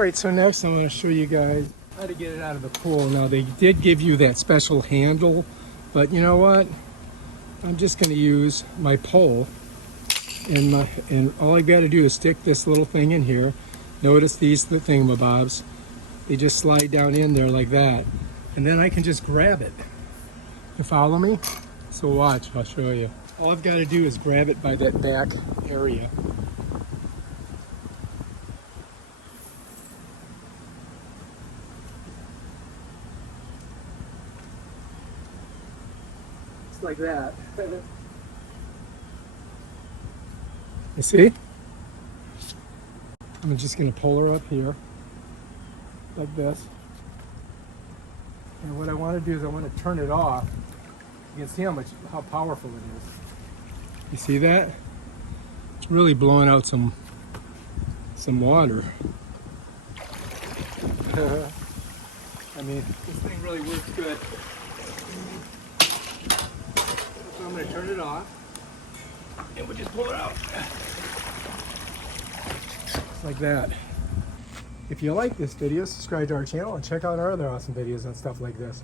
Alright, so next I'm going to show you guys how to get it out of the pool. Now they did give you that special handle, but you know what? I'm just going to use my pole, and all I got to do is stick this little thing in here. Notice these thingamabobs. They just slide down in there like that, and then I can just grab it. You follow me? So watch, I'll show you. All I've got to do is grab it by that back area. Just like that. You see? I'm just going to pull her up here like this. And what I want to do is I want to turn it off. You can see how powerful it is. You see that? It's really blowing out some water. I mean, this thing really works good. So I'm going to turn it off, and we'll just pull it out. Just like that. If you like this video, subscribe to our channel and check out our other awesome videos on stuff like this.